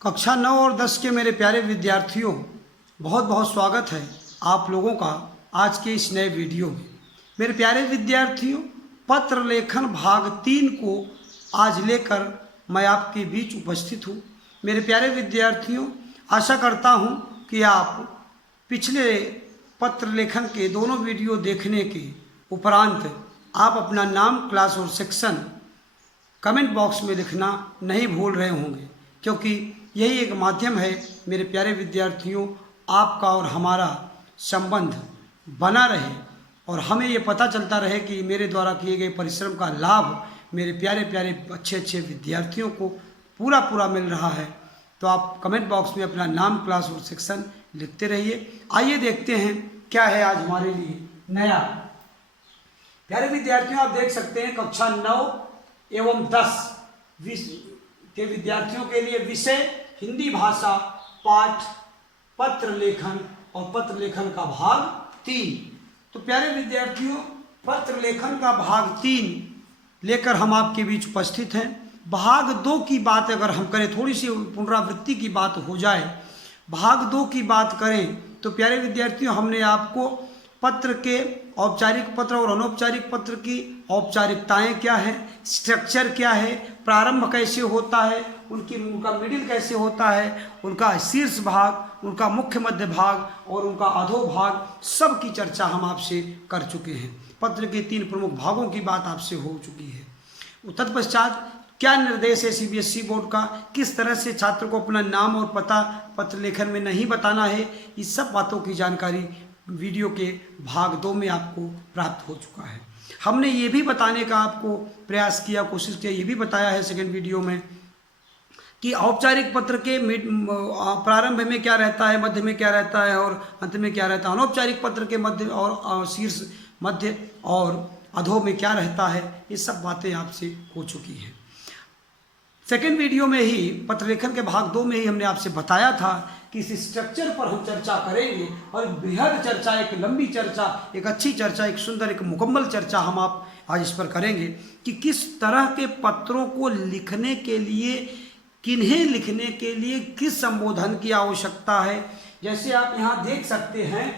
कक्षा 9 और 10 के मेरे प्यारे विद्यार्थियों, बहुत बहुत स्वागत है आप लोगों का आज के इस नए वीडियो में। मेरे प्यारे विद्यार्थियों, पत्र लेखन भाग 3 को आज लेकर मैं आपके बीच उपस्थित हूँ। मेरे प्यारे विद्यार्थियों, आशा करता हूँ कि आप पिछले पत्र लेखन के दोनों वीडियो देखने के उपरांत आप अपना नाम, क्लास और सेक्शन कमेंट बॉक्स में लिखना नहीं भूल रहे होंगे, क्योंकि यही एक माध्यम है मेरे प्यारे विद्यार्थियों, आपका और हमारा संबंध बना रहे और हमें ये पता चलता रहे कि मेरे द्वारा किए गए परिश्रम का लाभ मेरे प्यारे प्यारे अच्छे विद्यार्थियों को पूरा मिल रहा है। तो आप कमेंट बॉक्स में अपना नाम, क्लास और सेक्शन लिखते रहिए। आइए देखते हैं क्या है आज हमारे लिए नया। प्यारे विद्यार्थियों, आप देख सकते हैं कक्षा 9 एवं 10 के विद्यार्थियों के लिए विषय हिंदी भाषा पाठ पत्र लेखन और पत्र लेखन का भाग 3। तो प्यारे विद्यार्थियों, पत्र लेखन का भाग 3 लेकर हम आपके बीच उपस्थित हैं। भाग 2 की बात अगर हम करें, थोड़ी सी पुनरावृत्ति की बात हो जाए, भाग 2 की बात करें तो प्यारे विद्यार्थियों, हमने आपको पत्र के औपचारिक पत्र और अनौपचारिक पत्र की औपचारिकताएं क्या है, स्ट्रक्चर क्या है, प्रारंभ कैसे होता है, उनका मिडिल कैसे होता है, उनका शीर्ष भाग, उनका मुख्य मध्य भाग और उनका अधो भाग, सब की चर्चा हम आपसे कर चुके हैं। पत्र के 3 प्रमुख भागों की बात आपसे हो चुकी है। तत्पश्चात क्या निर्देश है सीबीएसई बोर्ड का, किस तरह से छात्र को अपना नाम और पता पत्र लेखन में नहीं बताना है, इस सब बातों की जानकारी वीडियो के भाग 2 में आपको प्राप्त हो चुका है। हमने ये भी बताने का आपको प्रयास किया, कोशिश किया, ये भी बताया है सेकंड वीडियो में कि औपचारिक पत्र के प्रारंभ में क्या रहता है, मध्य में क्या रहता है और अंत में क्या रहता है, अनौपचारिक पत्र के मध्य और शीर्ष, मध्य और अधो में क्या रहता है, ये सब बातें आपसे हो चुकी हैं। सेकेंड वीडियो में ही, पत्र लेखन के भाग 2 में ही हमने आपसे बताया था कि इस स्ट्रक्चर पर हम चर्चा करेंगे और एक बृहद चर्चा, एक लंबी चर्चा, एक अच्छी चर्चा, एक सुंदर, एक मुकम्मल चर्चा हम आप आज इस पर करेंगे कि किस तरह के पत्रों को लिखने के लिए, किन्हें लिखने के लिए किस संबोधन की आवश्यकता है। जैसे आप यहाँ देख सकते हैं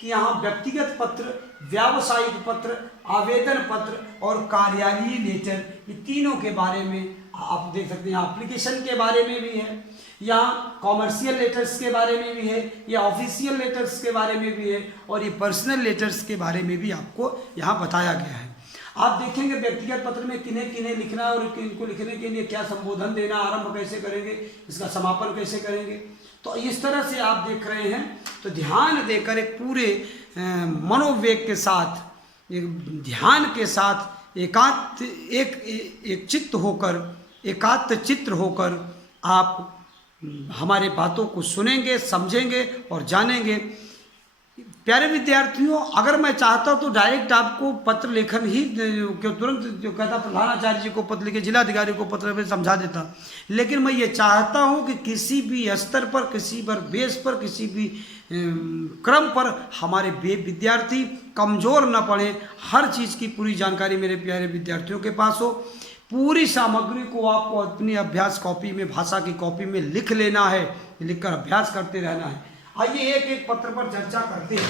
कि यहाँ व्यक्तिगत पत्र, व्यावसायिक पत्र, आवेदन पत्र और कार्यालयीय लेटर, ये तीनों के बारे में आप देख सकते हैं। यहाँ एप्लीकेशन के बारे में भी है, यहाँ कॉमर्शियल लेटर्स के बारे में भी है, या ऑफिशियल लेटर्स के बारे में भी है और ये पर्सनल लेटर्स के बारे में भी आपको यहाँ बताया गया है। आप देखेंगे व्यक्तिगत पत्र में किन्हें किन्हें लिखना है और इनको लिखने के लिए क्या संबोधन देना, आरंभ कैसे करेंगे, इसका समापन कैसे करेंगे। तो इस तरह से आप देख रहे हैं, तो ध्यान देकर एक पूरे मनोवेग के साथ, एक ध्यान के साथ, एक चित्त होकर, एकात्म चित्र होकर आप हमारे बातों को सुनेंगे, समझेंगे और जानेंगे। प्यारे विद्यार्थियों, अगर मैं चाहता तो डायरेक्ट आपको पत्र लेखन ही तुरंत जो कहता प्रधानाचार्य जी को पत्र लिखे, जिलाधिकारी को पत्र में समझा देता, लेकिन मैं ये चाहता हूँ कि किसी भी स्तर पर, किसी पर बेस पर, किसी भी क्रम पर हमारे विद्यार्थी कमज़ोर न पड़े। हर चीज़ की पूरी जानकारी मेरे प्यारे विद्यार्थियों के पास हो। पूरी सामग्री को आपको अपनी अभ्यास कॉपी में, भाषा की कॉपी में लिख लेना है, लिखकर अभ्यास करते रहना है। आइए एक एक पत्र पर चर्चा करते हैं।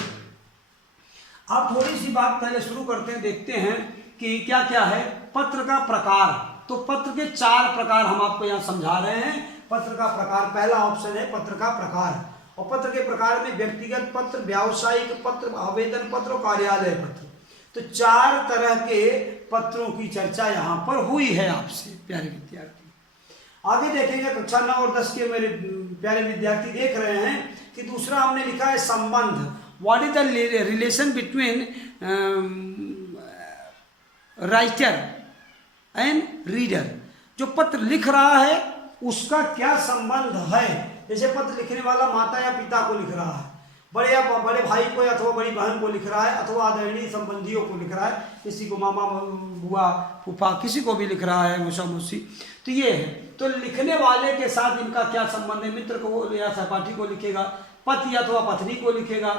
आप थोड़ी सी बात पहले शुरू करते हैं, देखते हैं कि क्या क्या है पत्र का प्रकार। तो पत्र के 4 प्रकार हम आपको यहाँ समझा रहे हैं। पत्र का प्रकार, पहला ऑप्शन है पत्र का प्रकार, और पत्र के प्रकार में व्यक्तिगत पत्र, व्यावसायिक पत्र, आवेदन पत्र और कार्यालय पत्र। तो 4 तरह के पत्रों की चर्चा यहाँ पर हुई है आपसे प्यारे विद्यार्थी। आगे देखेंगे कक्षा 9 और 10 के मेरे प्यारे विद्यार्थी देख रहे हैं कि दूसरा हमने लिखा है संबंध। What is the relation between writer and reader. जो पत्र लिख रहा है उसका क्या संबंध है। जैसे पत्र लिखने वाला माता या पिता को लिख रहा है, बड़े भाई को अथवा बड़ी बहन को लिख रहा है, अथवा आदरणीय संबंधियों को लिख रहा है, किसी को मामा, बुआ, फूफा, किसी को भी लिख रहा है, मौसा, मौसी। तो ये है, तो लिखने वाले के साथ इनका क्या संबंध है। मित्र को या सहपाठी को लिखेगा, पति अथवा पत्नी को लिखेगा,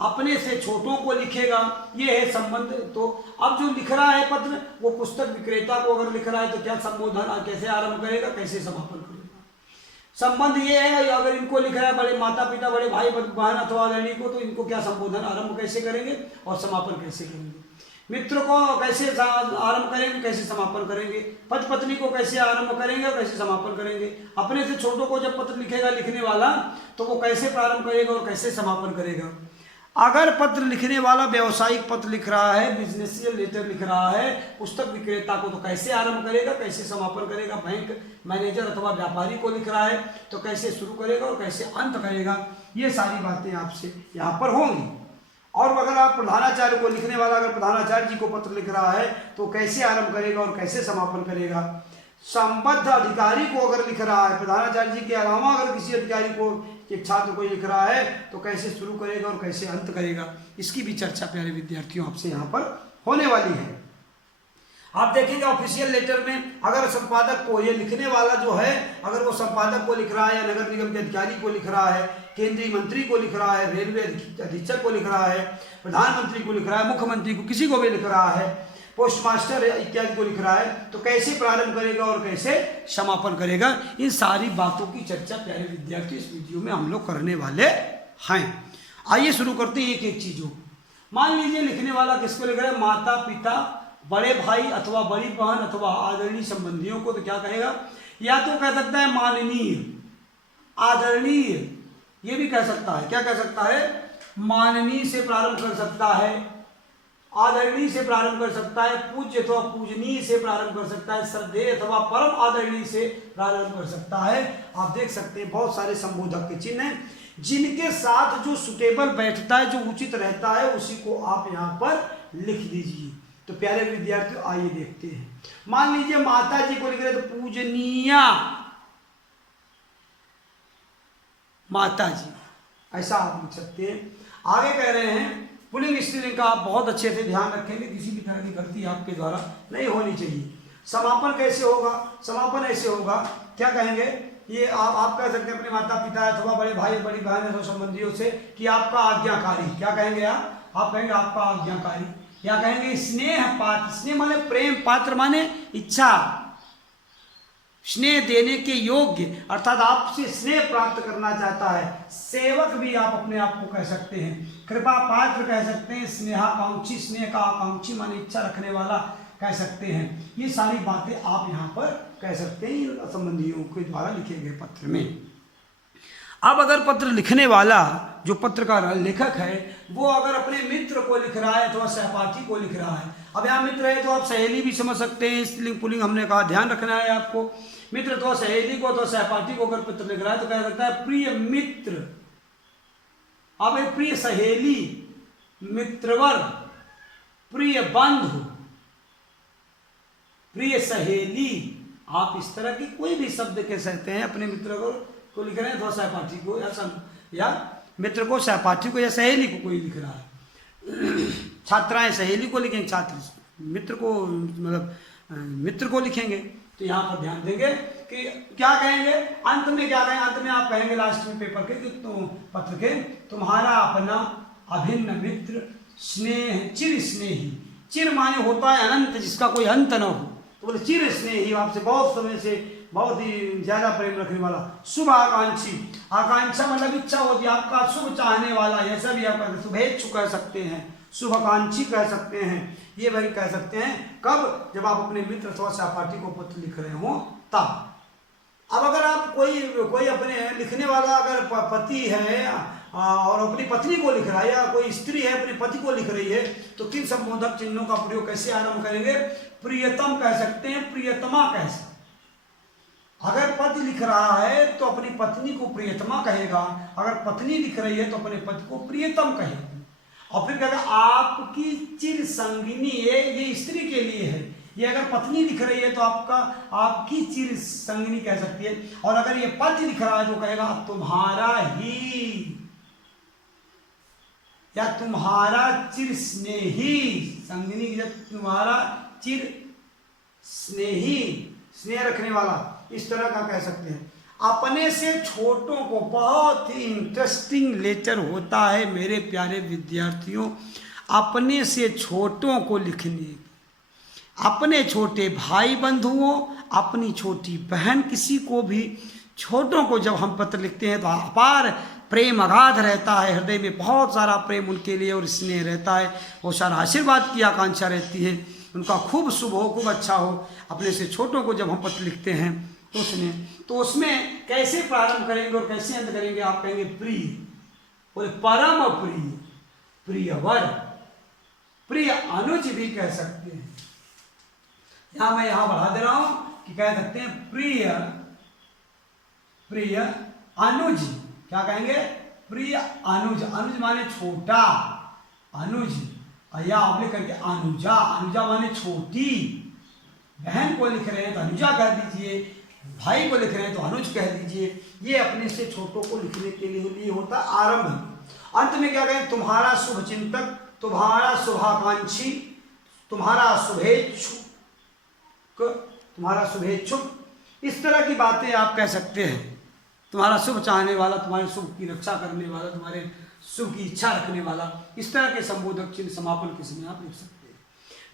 अपने से छोटों को लिखेगा, ये है संबंध। तो अब जो लिख रहा है पत्र, वो पुस्तक विक्रेता को अगर लिख रहा है तो क्या संबोधन, कैसे आरंभ करेगा, कैसे समापन करेगा। संबंध ये है, अगर इनको लिख रहा है बड़े माता पिता, बड़े भाई बहन अथवा आदरणीय को, तो इनको क्या संबोधन आरंभ कैसे करेंगे और समापन कैसे करेंगे। मित्र को कैसे आरंभ करेंगे, कैसे समापन करेंगे। पति पत्नी को कैसे आरंभ करेंगे और कैसे समापन करेंगे। अपने से छोटों को जब पत्र लिखेगा लिखने वाला, तो वो कैसे प्रारंभ करेगा और कैसे समापन करेगा। अगर पत्र लिखने वाला व्यावसायिक पत्र लिख रहा है, बिजनेसियल लेटर लिख रहा है पुस्तक विक्रेता को, तो कैसे आरंभ करेगा, कैसे समापन करेगा। बैंक मैनेजर अथवा व्यापारी को लिख रहा है तो कैसे शुरू करेगा और कैसे अंत करेगा। ये सारी बातें आपसे यहाँ पर होंगी। और अगर आप प्रधानाचार्य को लिखने वाला, अगर प्रधानाचार्य जी को पत्र लिख रहा है तो कैसे आरंभ करेगा और कैसे समापन करेगा। संबद्ध अधिकारी को अगर लिख रहा है, प्रधानाचार्य जी के अलावा अगर किसी अधिकारी को, एक छात्र को लिख रहा है, तो कैसे शुरू करेगा और कैसे अंत करेगा। इसकी भी चर्चा प्यारे विद्यार्थियों आपसे यहाँ पर होने वाली है। आप देखेंगे ऑफिशियल लेटर में अगर संपादक को, ये लिखने वाला जो है, अगर वो संपादक को लिख रहा है या नगर निगम के अधिकारी को लिख रहा है, केंद्रीय मंत्री को लिख रहा है, रेलवे अधीक्षक को लिख रहा है, प्रधानमंत्री को लिख रहा है, मुख्यमंत्री को, किसी को भी लिख रहा है, पोस्ट मास्टर इत्यादि को लिख रहा है, तो कैसे प्रारंभ करेगा और कैसे समापन करेगा। इन सारी बातों की चर्चा प्यारे विद्यार्थी इस वीडियो में हम लोग करने वाले हैं। आइए शुरू करते हैं एक एक चीजों। मान लीजिए लिखने वाला किसको लिख रहा है, माता पिता, बड़े भाई अथवा बड़ी बहन अथवा आदरणीय संबंधियों को, तो क्या कहेगा, या तो कह सकता है माननीय, आदरणीय, ये भी कह सकता है। क्या कह सकता है, माननीय से प्रारंभ कर सकता है, आदरणीय से प्रारंभ कर सकता है, पूज्य अथवा पूजनीय से प्रारंभ कर सकता है, श्रद्धेय अथवा परम आदरणीय से प्रारंभ कर सकता है। आप देख सकते हैं बहुत सारे संबोधक के चिन्ह हैं, जिनके साथ जो सुटेबल बैठता है, जो उचित रहता है, उसी को आप यहाँ पर लिख दीजिए। तो प्यारे विद्यार्थियों आइए देखते हैं। मान लीजिए माता जी को लिख रहे तो पूजनीय माता जी, ऐसा आप लिख सकते हैं। आगे कह रहे हैं पुल्लिंग स्त्रीलिंग का आप बहुत अच्छे से ध्यान रखेंगे, किसी भी तरह की गलती आपके द्वारा नहीं होनी चाहिए। समापन कैसे होगा, समापन ऐसे होगा, क्या कहेंगे, ये आप कह सकते हैं अपने माता पिता अथवा बड़े भाई बड़ी बहन अथवा संबंधियों से कि आपका आज्ञाकारी। क्या कहेंगे आप कहेंगे आपका आज्ञाकारी, या कहेंगे स्नेह पात्र। स्नेह माने प्रेम, पात्र माने इच्छा, स्नेह देने के योग्य, अर्थात आपसे स्नेह प्राप्त करना चाहता है। सेवक भी आप अपने आप को कह सकते हैं, कृपा पात्र कह सकते हैं, स्नेहाकांक्षी, स्नेह का आकांक्षी माने इच्छा रखने वाला कह सकते हैं। ये सारी बातें आप यहाँ पर कह सकते हैं संबंधियों के द्वारा लिखे गए पत्र में। अब अगर पत्र लिखने वाला, जो पत्र का लेखक है, वो अगर अपने मित्र को लिख रहा है अथवा सहपाठी को लिख रहा है, अब यहाँ मित्र है तो आप सहेली भी समझ सकते हैं, स्त्रीलिंग पुल्लिंग हमने कहा, ध्यान रखना है आपको। मित्र तो सहेली को, तो सहपाठी को अगर पत्र लिख रहा है तो कह सकता है प्रिय मित्र। अब प्रिय सहेली, मित्रवर, प्रिय बंधु, प्रिय सहेली, आप इस तरह की कोई भी शब्द कह सकते हैं अपने मित्र को लिख रहे हैं अथवा सहपाठी को, या मित्र को, सहपाठी को, या सहेली को कोई लिख रहा है। छात्राएं सहेली को लिखेंगे, छात्र मित्र को, मतलब मित्र को लिखेंगे। तो यहाँ पर ध्यान देंगे कि क्या कहेंगे, अंत में क्या कहेंगे, अंत में आप कहेंगे लास्ट में पेपर के कि पत्र के, तुम्हारा अपना अभिन्न मित्र, स्नेह चिर स्नेही। चिर माने होता है अनंत, जिसका कोई अंत न हो, तो बोले चिर स्नेही, आपसे बहुत समय से बहुत ही ज्यादा प्रेम रखने वाला। शुभ आकांक्षी, आकांक्षा मतलब इच्छा होती है, आपका शुभ चाहने वाला, ऐसा भी आप शुभेच्छु कह सकते हैं, शुभाकांक्षी कह सकते हैं, ये वही कह सकते हैं। कब, जब आप अपने मित्र अथवा सहपाठी को पत्र लिख रहे हो तब। अब अगर आप कोई अपने लिखने वाला अगर पति है और अपनी पत्नी को लिख रहा है, या कोई स्त्री है अपने पति को लिख रही है, तो किन संबोधक चिन्हों का प्रयोग कैसे आरंभ करेंगे, प्रियतम कह सकते हैं, प्रियतमा कह सकते हैं। अगर पति लिख रहा है तो अपनी पत्नी को प्रियतमा कहेगा, अगर पत्नी लिख रही है तो अपने पति को प्रियतम कहेगा। और फिर कहेगा आपकी चिर संगिनी, ये स्त्री के लिए है, ये अगर पत्नी लिख रही है तो आपकी चिर संगिनी कह सकती है। और अगर ये पति लिख रहा है तो कहेगा तुम्हारा ही, या तुम्हारा चिर स्नेही, संगिनी जब तुम्हारा चिर स्नेही, स्नेह रखने वाला, इस तरह का कह सकते हैं। अपने से छोटों को, बहुत ही इंटरेस्टिंग लेटर होता है मेरे प्यारे विद्यार्थियों, अपने से छोटों को लिखने, अपने छोटे भाई बंधुओं, अपनी छोटी बहन, किसी को भी छोटों को जब हम पत्र लिखते हैं तो अपार प्रेम अगाध रहता है, हृदय में बहुत सारा प्रेम उनके लिए और स्नेह रहता है, बहुत सारा आशीर्वाद की आकांक्षा रहती है, उनका खूब शुभ हो, खूब अच्छा हो। अपने से छोटों को जब हम पत्र लिखते हैं तो उसमें कैसे प्रारंभ करेंगे और कैसे अंत करेंगे? आप कहेंगे प्रिय, बोले परम प्रिय, प्रियवर, प्रिय अनुज भी कह सकते हैं। यहां मैं यहां बढ़ा दे रहा हूं कि कह सकते हैं प्रिय, प्रिय अनुज। क्या कहेंगे? प्रिय अनुज। अनुज माने छोटा, अनुज या अवले करके अनुजा, अनुजा माने छोटी। बहन को लिख रहे हैं तो अनुजा कह दीजिए, भाई को लिख रहे हैं तो अनुज कह दीजिए। ये अपने से छोटों को लिखने के लिए होता आरंभ। अंत में क्या कहें? तुम्हारा शुभ चिंतक, तुम्हारा शुभाकांक्षी, तुम्हारा शुभेच्छुक, तुम्हारा शुभेच्छुक, इस तरह की बातें आप कह सकते हैं। तुम्हारा शुभ चाहने वाला, तुम्हारे शुभ की रक्षा करने वाला, तुम्हारे शुभ की इच्छा रखने वाला, इस तरह के संबोधक चिन्ह समापन के समय आप लिख सकते हैं।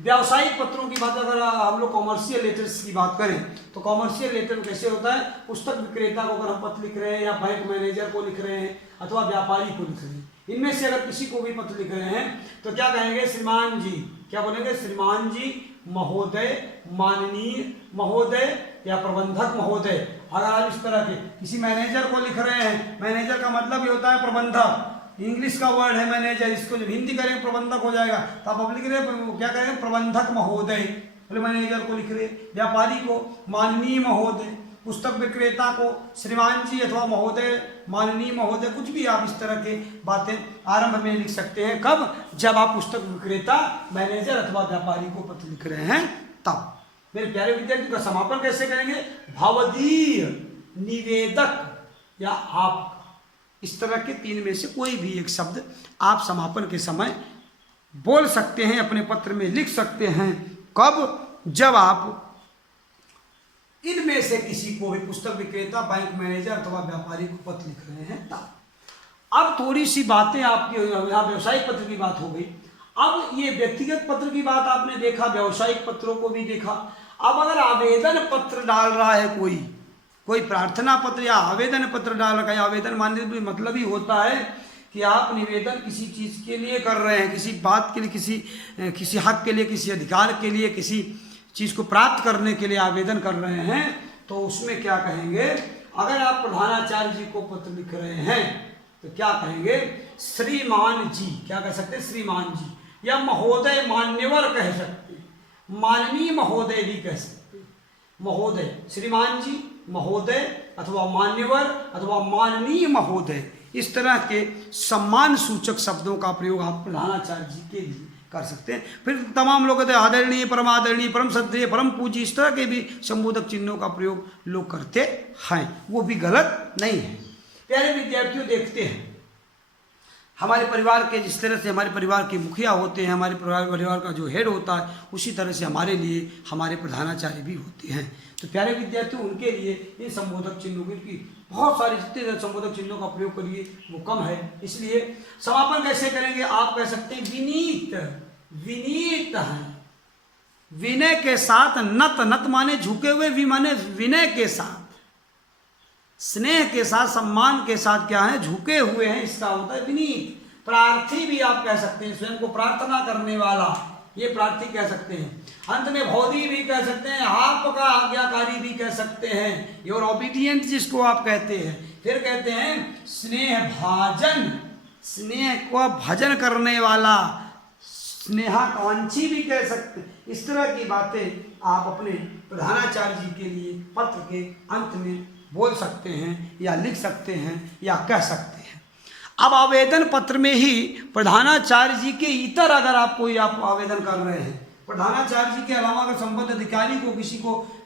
व्यावसायिक पत्रों की बात अगर हम लोग कॉमर्शियल लेटर्स की बात करें तो कॉमर्शियल लेटर कैसे होता है? पुस्तक विक्रेता को अगर हम पत्र लिख रहे हैं या बैंक मैनेजर को लिख रहे हैं अथवा व्यापारी को लिख रहे हैं, इनमें से अगर किसी को भी पत्र लिख रहे हैं तो क्या कहेंगे? श्रीमान जी। क्या बोलेंगे? श्रीमान जी, महोदय, माननीय महोदय या प्रबंधक महोदय। अगर आप इस तरह के किसी मैनेजर को लिख रहे हैं, मैनेजर का मतलब ही होता है प्रबंधक, इंग्लिश का वर्ड है मैनेजर, इसको जब हिंदी करेंगे प्रबंधक हो जाएगा। तो आप लिख रहे हैं क्या करेंगे? प्रबंधक महोदय, बोले मैनेजर को लिख रहे। व्यापारी को माननीय महोदय, पुस्तक विक्रेता को श्रीमान जी अथवा महोदय, माननीय महोदय, कुछ भी आप इस तरह के बातें आरंभ में लिख सकते हैं। कब? जब आप पुस्तक विक्रेता, मैनेजर अथवा व्यापारी को पत्र लिख रहे हैं तब। मेरे प्यारे विद्यार्थी का समापन कैसे करेंगे? भवदीय, निवेदक या आप, इस तरह के तीन में से कोई भी एक शब्द आप समापन के समय बोल सकते हैं, अपने पत्र में लिख सकते हैं। कब? जब आप इनमें से किसी को भी, पुस्तक विक्रेता, बैंक मैनेजर अथवा व्यापारी को पत्र लिख रहे हैं तब। अब थोड़ी सी बातें आपकी, यहाँ व्यवसायिक पत्र की बात हो गई। अब ये व्यक्तिगत पत्र की बात आपने देखा, व्यावसायिक पत्रों को भी देखा। अब अगर आवेदन पत्र डाल रहा है कोई प्रार्थना पत्र या आवेदन पत्र डाल रहा है, आवेदन मानने का मतलब ही होता है कि आप निवेदन किसी चीज़ के लिए कर रहे हैं, किसी बात के लिए, किसी हक के लिए, किसी अधिकार के लिए, किसी चीज़ को प्राप्त करने के लिए आवेदन कर रहे हैं, तो उसमें क्या कहेंगे? अगर आप प्रधानाचार्य जी को पत्र लिख रहे हैं तो क्या कहेंगे? श्रीमान जी। क्या कह सकते हैं? श्रीमान जी, या महोदय, मान्यवर कह सकते हैं, माननीय महोदय भी कह सकते हैं। महोदय, श्रीमान जी, महोदय अथवा मान्यवर अथवा माननीय महोदय, इस तरह के सम्मान सूचक शब्दों का प्रयोग आप प्रधानाचार्य जी के लिए कर सकते हैं। फिर तमाम लोग कहते हैं आदरणीय, परम आदरणीय, परम श्रद्धेय, परम पूज्य, इस तरह के भी संबोधक चिन्हों का प्रयोग लोग करते हैं, वो भी गलत नहीं है। प्यारे विद्यार्थियों, देखते हैं हमारे परिवार के, जिस तरह से हमारे परिवार के मुखिया होते हैं, हमारे परिवार का जो हेड होता है, उसी तरह से हमारे लिए हमारे प्रधानाचार्य भी होते हैं। तो प्यारे विद्यार्थियों, उनके लिए इन संबोधक चिन्हों की बहुत सारी, जितने संबोधक चिन्हों का प्रयोग करिए वो कम है। इसलिए समापन कैसे करेंगे? आप कह सकते हैं विनीत, विनीत है, विनय के साथ, नत, नत माने झुके हुए, वि माने विनय के साथ, स्नेह के साथ, सम्मान के साथ क्या है? झुके हुए हैं, इसका होता है विनीत। प्रार्थी भी आप कह सकते हैं, स्वयं को प्रार्थना करने वाला, ये प्रार्थी कह सकते हैं। अंत में भौदी भी कह सकते हैं, आपका आज्ञाकारी भी कह सकते हैं, योर ओबीडियंट जिसको आप कहते हैं। फिर कहते हैं स्नेह भाजन, स्नेह को भजन करने वाला, स्नेहाकांक्षी भी कह सकते हैं। इस तरह की बातें आप अपने प्रधानाचार्य जी के लिए पत्र के अंत में बोल सकते हैं या लिख सकते हैं या कह सकते हैं। अब आवेदन पत्र में ही प्रधानाचार्य जी के इतर अगर आप कोई आवेदन कर रहे हैं, प्रधानाचार्य जी के अलावा अगर संबद्ध अधिकारी को,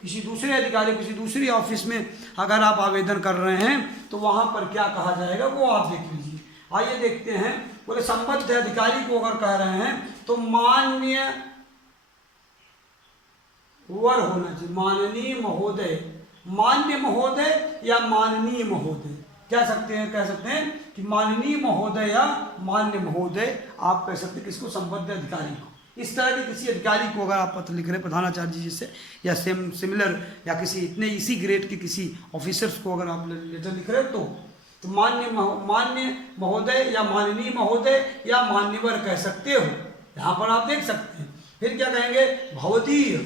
किसी दूसरे अधिकारी, किसी दूसरी ऑफिस में अगर आप आवेदन कर रहे हैं तो वहाँ पर क्या कहा जाएगा वो आप देख लीजिए। आइए देखते हैं। बोले संबद्ध अधिकारी को अगर कह रहे हैं तो माननीय वर होना चाहिए, माननीय महोदय, मान्य महोदय या माननीय महोदय कह सकते हैं कि माननीय महोदय या मान्य महोदय आप कह सकते हैं किसको? संबद्ध अधिकारी को। इस तरह के किसी अधिकारी को अगर आप पत्र लिख रहे हैं प्रधानाचार्य जी जैसे, या सिमिलर या किसी इतने इसी ग्रेड के किसी ऑफिसर्स को अगर आप लेटर लिख रहे हो तो मान्य महोदय या माननीय महोदय या मान्यवर कह सकते हो। यहाँ पर आप देख सकते हैं। फिर क्या कहेंगे, भवदीय,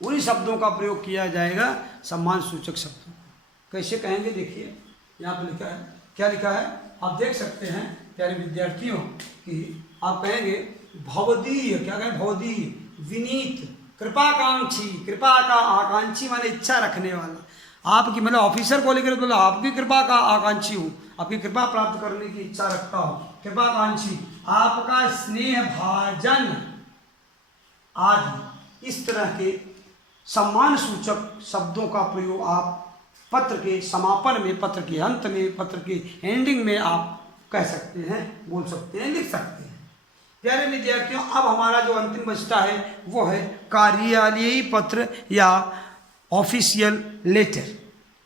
उन्हीं शब्दों का प्रयोग किया जाएगा सम्मान सूचक शब्दों को। कैसे कहेंगे देखिए, यहाँ पर लिखा है, क्या लिखा है आप देख सकते हैं प्यारे विद्यार्थियों कि आप कहेंगे भवदीय, क्या कहें, भवदीय, विनीत, कृपाकांक्षी, कृपा का आकांक्षी माने इच्छा रखने वाला, आपकी मतलब ऑफिसर को लेकर तो आपकी कृपा का आकांक्षी हूँ, आपकी कृपा प्राप्त करने की इच्छा रखता हूँ, कृपाकांक्षी, आपका स्नेह भाजन आदि। इस तरह के सम्मान सूचक शब्दों का प्रयोग आप पत्र के समापन में, पत्र के अंत में, पत्र के एंडिंग में आप कह सकते हैं, बोल सकते हैं, लिख सकते हैं। प्यारे विद्यार्थियों, अब हमारा जो अंतिम बचता है वो है कार्यालयीय पत्र या ऑफिशियल लेटर।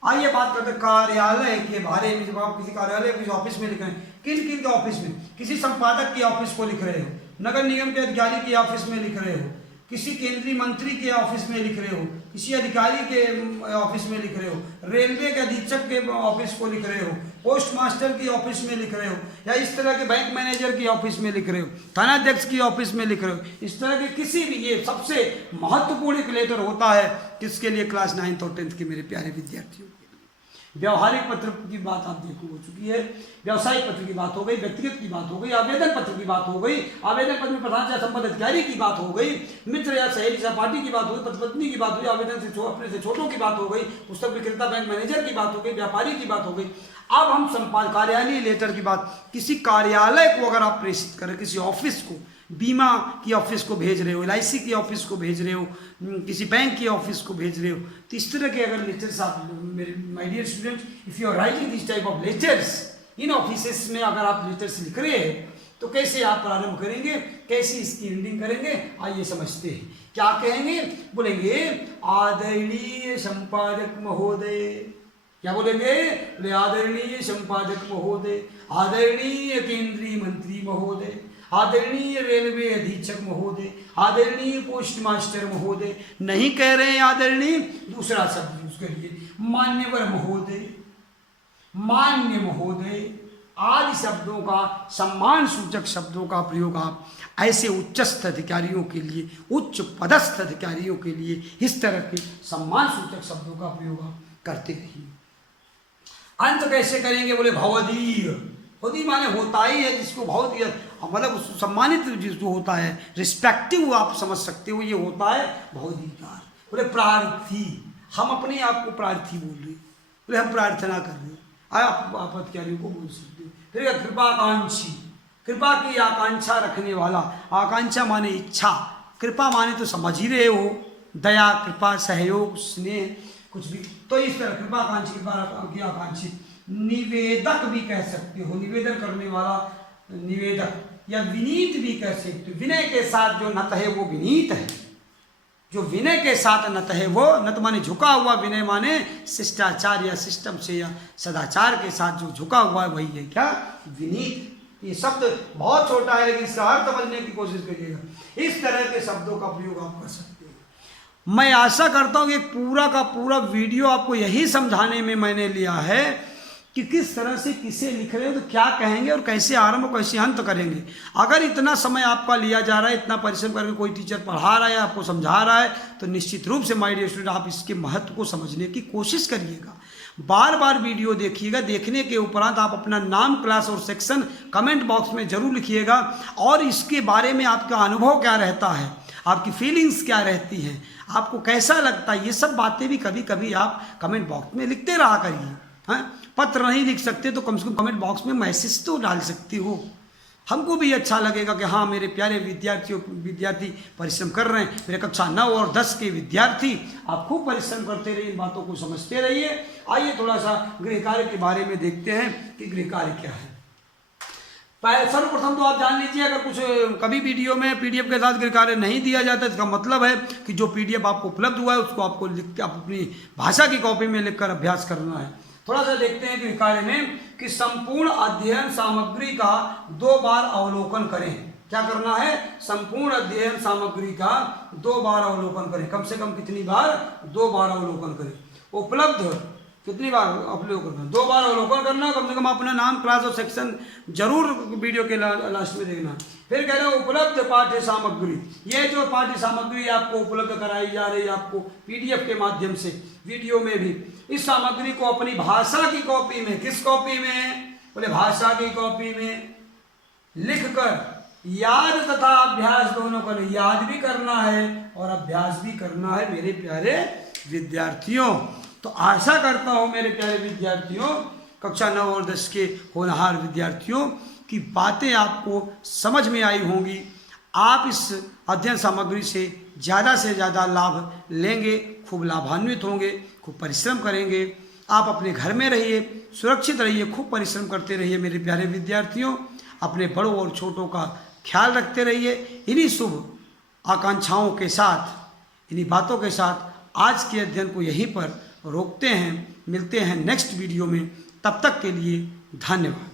आइए बात करते हैं कार्यालय के बारे में। जब आप किसी कार्यालय किसी ऑफिस में लिख रहे हैं, किन किन के ऑफिस में, किसी संपादक के ऑफिस को लिख रहे हो, नगर निगम के अधिकारी के ऑफिस में लिख रहे हो, किसी केंद्रीय मंत्री के ऑफिस में लिख रहे हो, किसी अधिकारी के ऑफिस में लिख रहे हो, रेलवे के अधीक्षक के ऑफिस को लिख रहे हो, पोस्ट मास्टर की ऑफिस में लिख रहे हो, या इस तरह के बैंक मैनेजर की ऑफिस में लिख रहे हो, थानाध्यक्ष की ऑफिस में लिख रहे हो, इस तरह के किसी भी, ये सबसे महत्वपूर्ण एक लेटर होता है किसके लिए, क्लास 9th और 10th के मेरे प्यारे विद्यार्थियों के लिए। व्यवहारिक पत्र की बात आप देखो हो चुकी है, व्यावसायिक पत्र की बात हो गई, व्यक्तिगत की बात हो गई, आवेदन पत्र की बात हो गई, आवेदन पत्र में प्रधान या संबद्ध अधिकारी की बात हो गई, मित्र या सहेली सहपाठी की बात हो गई, पत्नी की बात हो गई, आवेदन से अपने से छोटों की बात हो गई, पुस्तक विक्रेता बैंक मैनेजर की बात हो गई, व्यापारी की बात हो गई। अब हम संपादक कार्यालयीय लेटर की बात, किसी कार्यालय को अगर आप प्रेषित करें, किसी ऑफिस को, बीमा की ऑफिस को भेज रहे हो, LIC की ऑफिस को भेज रहे हो, किसी बैंक की ऑफिस को भेज रहे हो, तो इस तरह के अगर लेटर्स आप, मेरे my dear students, if you are writing this type of letters in offices में अगर आप लेटर्स लिख रहे हैं तो कैसे आप प्रारंभ करेंगे, कैसे इसकी एंडिंग करेंगे, आइए समझते हैं। क्या कहेंगे, बोलेंगे आदरणीय संपादक महोदय, क्या बोलेंगे, बोले आदरणीय संपादक महोदय, आदरणीय केंद्रीय मंत्री महोदय, आदरणीय रेलवे अधीक्षक महोदय, आदरणीय पोस्ट मास्टर महोदय, नहीं कह रहे हैं आदरणीय, दूसरा शब्द यूज करिए, मान्यवर महोदय, मान्य महोदय आदि शब्दों का, सम्मान सूचक शब्दों का प्रयोग आप ऐसे उच्चस्थ अधिकारियों के लिए, उच्च पदस्थ अधिकारियों के लिए इस तरह के सम्मान सूचक शब्दों का प्रयोग आप करते रहिए। अंत कैसे करेंगे, बोले भवदीय, भवदीय माने होता ही है जिसको बहुत मतलब सम्मानित जिसको होता है, रिस्पेक्टिव आप समझ सकते हो, ये होता है भवदीयकार। बोले प्रार्थी, हम अपने आप को प्रार्थी बोल रहे, बोले हम प्रार्थना कर रहे, आप अधिकारियों को बोल सकते हो। फिर कृपाकांक्षी, कृपा की आकांक्षा रखने वाला, आकांक्षा माने इच्छा, कृपा माने तो समझ ही रहे हो, दया, कृपा, सहयोग, स्नेह, कुछ भी, तो इस तरह कृपाकांक्षी, कृपा की आकांक्षी। निवेदक भी कह सकते हो, निवेदन करने वाला निवेदक, या विनीत भी कह सकते हो, विनय के साथ जो नत है वो विनीत है, जो विनय के साथ नत है वो, नत माने झुका हुआ, विनय माने शिष्टाचार या सिस्टम से या सदाचार के साथ जो झुका हुआ है वही है क्या, विनीत। ये शब्द बहुत छोटा है लेकिन इसका अर्थ समझने की कोशिश करिएगा। इस तरह के शब्दों का प्रयोग आप कर सकते हो। मैं आशा करता हूँ कि पूरा का पूरा वीडियो आपको यही समझाने में मैंने लिया है कि किस तरह से किसे लिख रहे हो, तो क्या कहेंगे और कैसे आरंभ और कैसे अंत करेंगे। अगर इतना समय आपका लिया जा रहा है, इतना परिश्रम करके कोई टीचर पढ़ा रहा है, आपको समझा रहा है, तो निश्चित रूप से माय डियर स्टूडेंट आप इसके महत्व को समझने की कोशिश करिएगा। बार बार वीडियो देखिएगा, देखने के उपरांत आप अपना नाम, क्लास और सेक्शन कमेंट बॉक्स में जरूर लिखिएगा, और इसके बारे में आपका अनुभव क्या रहता है, आपकी फीलिंग्स क्या रहती हैं, आपको कैसा लगता है, ये सब बातें भी कभी कभी आप कमेंट बॉक्स में लिखते रहा करिए। हाँ, पत्र नहीं लिख सकते तो कम से कम कमेंट बॉक्स में मैसेज तो डाल सकते हो, हमको भी अच्छा लगेगा कि हाँ मेरे प्यारे विद्यार्थी परिश्रम कर रहे हैं। मेरे कक्षा 9 और 10 के विद्यार्थी आप खूब परिश्रम करते रहिए, इन बातों को समझते रहिए। आइए थोड़ा सा गृह कार्य के बारे में देखते हैं कि गृह कार्य क्या है। सर्वप्रथम तो आप जान लीजिए, अगर कुछ कभी वीडियो में PDF के साथ गृह कार्य नहीं दिया जाता, इसका मतलब है कि जो PDF आपको उपलब्ध हुआ है उसको आपको लिख के आप अपनी भाषा की कॉपी में लिखकर अभ्यास करना है। थोड़ा सा देखते हैं गृह कार्य में कि संपूर्ण अध्ययन सामग्री का 2 बार अवलोकन करें। क्या करना है? संपूर्ण अध्ययन सामग्री का 2 बार अवलोकन करें। कम से कम कितनी बार? 2 बार अवलोकन करें। उपलब्ध कितनी बार अवलोकन करना? 2 बार अवलोकन करना। कम से कम अपना नाम, क्लास और सेक्शन जरूर वीडियो के लास्ट में देखना। फिर कह रहे हैं उपलब्ध पाठ्य सामग्री। ये जो पाठ्य सामग्री आपको उपलब्ध कराई जा रही है, आपको पीडीएफ के माध्यम से, वीडियो में भी, इस सामग्री को अपनी भाषा की कॉपी में, किस कॉपी में? बोले भाषा की कॉपी में लिखकर याद तथा अभ्यास दोनों करें। याद भी करना है और अभ्यास भी करना है मेरे प्यारे विद्यार्थियों। तो आशा करता हूं मेरे प्यारे विद्यार्थियों, कक्षा 9 और 10 के होनहार विद्यार्थियों की बातें आपको समझ में आई होंगी। आप इस अध्ययन सामग्री से ज़्यादा लाभ लेंगे, खूब लाभान्वित होंगे, खूब परिश्रम करेंगे। आप अपने घर में रहिए, सुरक्षित रहिए, खूब परिश्रम करते रहिए मेरे प्यारे विद्यार्थियों। अपने बड़ों और छोटों का ख्याल रखते रहिए। इन्हीं शुभ आकांक्षाओं के साथ, इन्हीं बातों के साथ आज के अध्ययन को यहीं पर रोकते हैं। मिलते हैं नेक्स्ट वीडियो में। तब तक के लिए धन्यवाद।